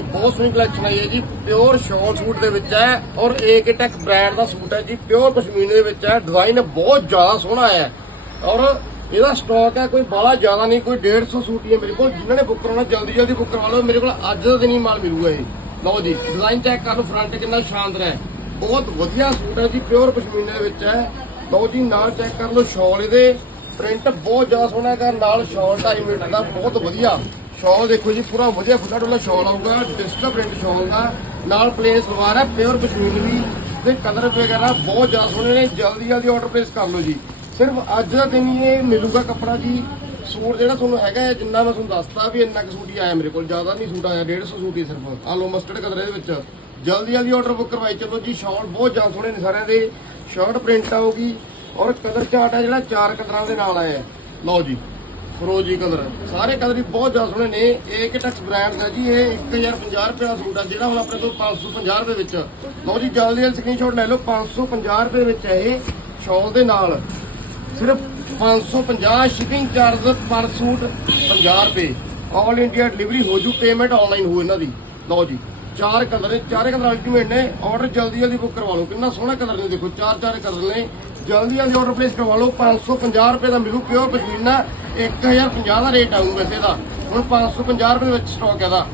ਜੀ, ਬਹੁਤ ਸੋਹਣੀ ਕਲੈਕਸ਼ਨ ਆਈ ਹੈ ਜੀ ਪਿਓਰ ਸ਼ਾਲ ਸੂਟ ਦੇ ਵਿੱਚ ਹੈ ਔਰ ਏਕ ਬ੍ਰਾਂਡ ਦਾ ਸੂਟ ਹੈ ਜੀ ਪਿਓਰ ਪਸ਼ਮੀਨੇ ਦੇ ਵਿੱਚ ਹੈ ਡਿਜ਼ਾਈਨ ਬਹੁਤ ਜ਼ਿਆਦਾ ਸੋਹਣਾ ਹੈ। ਔਰ ਇਹਦਾ ਸਟਾਕ ਹੈ, ਕੋਈ ਬਾਲਾ ਜ਼ਿਆਦਾ ਨਹੀਂ, ਕੋਈ 150 ਸੂਟ ਮੇਰੇ ਕੋਲ, ਜਿਨ੍ਹਾਂ ਨੇ ਬੁੱਕ ਕਰਾਉਣਾ, ਜਲਦੀ ਜਲਦੀ ਬੁੱਕ ਕਰਵਾ ਲਓ, ਮੇਰੇ ਕੋਲ ਅੱਜ ਦਾ ਦਿਨ ਹੀ ਮਾਲ ਮਿਲੂਗਾ ਇਹ। ਲਓ ਜੀ ਡਿਜ਼ਾਈਨ ਚੈੱਕ ਕਰ ਲਓ ਫਰੰਟ ਕਿੰਨਾ ਸ਼ਾਨਦਾਰ ਹੈ। ਬਹੁਤ ਵਧੀਆ ਸੂਟ ਹੈ ਜੀ ਪਿਓਰ ਪਸ਼ਮੀਨੇ ਦੇ ਵਿੱਚ ਹੈ। ਲਓ ਜੀ, ਨਾਲ ਚੈੱਕ ਕਰ ਲਓ ਸ਼ਾਲ ਇਹਦੇ ਪ੍ਰਿੰਟ ਬਹੁਤ ਜ਼ਿਆਦਾ ਸੋਹਣਾ ਹੈਗਾ, ਨਾਲ ਸ਼ਾਲ 2.5 ਮੀਟਰ ਦਾ, ਬਹੁਤ ਵਧੀਆ। ਸ਼ਾਲ ਦੇਖੋ ਜੀ ਪੂਰਾ ਵਧੀਆ ਫੁੱਟਾ ਡੁੱਲਾ ਸ਼ਾਲ ਆਊਗਾ ਡਿਜੀਟਲ ਪ੍ਰਿੰਟ ਸ਼ਾਲ ਦਾ। ਨਾਲ ਪਲੇਨ ਸਲਵਾਰ ਹੈ ਪਿਓਰ ਪਸ਼ਮੀਨ ਵੀ। ਤੇ ਕਲਰ ਵਗੈਰਾ ਬਹੁਤ ਜ਼ਿਆਦਾ ਸੋਹਣੇ ਨੇ ਜਲਦੀ ਜਲਦੀ ਆਰਡਰ ਪਲੇਸ ਕਰ ਲਓ ਜੀ। ਸਿਰਫ ਅੱਜ ਦਾ ਦਿਨ ਹੀ ਇਹ ਮਿਲੂਗਾ ਕੱਪੜਾ ਜੀ। ਸੂਟ ਜਿਹੜਾ ਤੁਹਾਨੂੰ ਹੈਗਾ ਹੈ, ਜਿੰਨਾ ਮੈਂ ਤੁਹਾਨੂੰ ਦੱਸਤਾ ਵੀ ਇੰਨਾ ਕੁ ਸੂਟ ਹੀ ਆਇਆ ਮੇਰੇ ਕੋਲ ਜ਼ਿਆਦਾ ਨਹੀਂ ਸੂਟ ਆਇਆ 150 ਸੂਟ ਹੀ ਸਿਰਫ। ਆਲੋ ਮਸਟਰਡ ਕਲਰ ਇਹਦੇ ਵਿੱਚ। ਜਲਦੀ ਜਲਦੀ ਆਰਡਰ ਬੁੱਕ ਕਰਵਾਈ ਚਲੋ ਜੀ ਸ਼ਾਲ ਬਹੁਤ ਜ਼ਿਆਦਾ ਸੋਹਣੇ ਨੇ ਸਾਰਿਆਂ ਦੇ। ਸ਼ਰਟ ਪ੍ਰਿੰਟ ਆਊਗੀ ਔਰ ਕਲਰ ਚਾਰਟ ਹੈ ਜਿਹੜਾ ਚਾਰ ਕਲਰਾਂ ਦੇ ਨਾਲ ਆਇਆ ਲਓ ਜੀ। ਫਰੋਜੀ ਕਲਰ। ਸਾਰੇ ਕਲਰ ਹੀ ਬਹੁਤ ਜ਼ਿਆਦਾ ਸੋਹਣੇ ਨੇ। ਇਹ ਟੈਕਸ ਬ੍ਰਾਂਡ ਦਾ ਜੀ, ਇਹ 1050 ਰੁਪਏ ਦਾ ਸੂਟ ਆ, ਜਿਹੜਾ ਹੁਣ ਆਪਣੇ ਕੋਲ 550 ਰੁਪਏ ਵਿੱਚ ਲਓ ਜੀ, ਜਲਦੀ ਜਲਦੀ ਸਕਰੀਨਸ਼ਾਟ ਲੈ ਲਓ 550 ਰੁਪਏ ਵਿੱਚ ਹੈ ਇਹ ਸ਼ਾਲ ਦੇ ਨਾਲ। ਸਿਰਫ 550 ਸ਼ਿਪਿੰਗ ਚਾਰਜ ਪਰ ਸੂਟ 50 ਰੁਪਏ। ਆਲ ਇੰਡੀਆ ਡਿਲੀਵਰੀ ਹੋ ਜੂ ਪੇਮੈਂਟ ਆਨਲਾਈਨ ਹੋ ਇਹਨਾਂ ਦੀ। ਲਓ ਜੀ, ਚਾਰ ਕਲਰ ਨੇ, ਚਾਰੇ ਕਲਰ ਅਲਟੀਮੇਟ ਨੇ। ਆਰਡਰ ਜਲਦੀ ਜਲਦੀ ਬੁੱਕ ਕਰਵਾ ਲਓ। ਕਿੰਨਾ ਸੋਹਣਾ ਕਲਰ ਨੇ, ਦੇਖੋ, ਚਾਰ ਚਾਰ ਕਲਰ ਨੇ। ਜਲਦੀ ਜਲਦੀ ਆਰਡਰ ਪਲੇਸ ਕਰਵਾ ਲਓ। 550 ਰੁਪਏ ਦਾ ਮਿਲੂ ਪਿਓਰ ਪਸ਼ਮੀਨਾ। 1050 ਦਾ ਰੇਟ ਆਊ ਵੈਸੇ ਦਾ ਹੁਣ 550 ਰੁਪਏ ਵਿੱਚ ਸਟਾਕ ਹੈ ਦਾ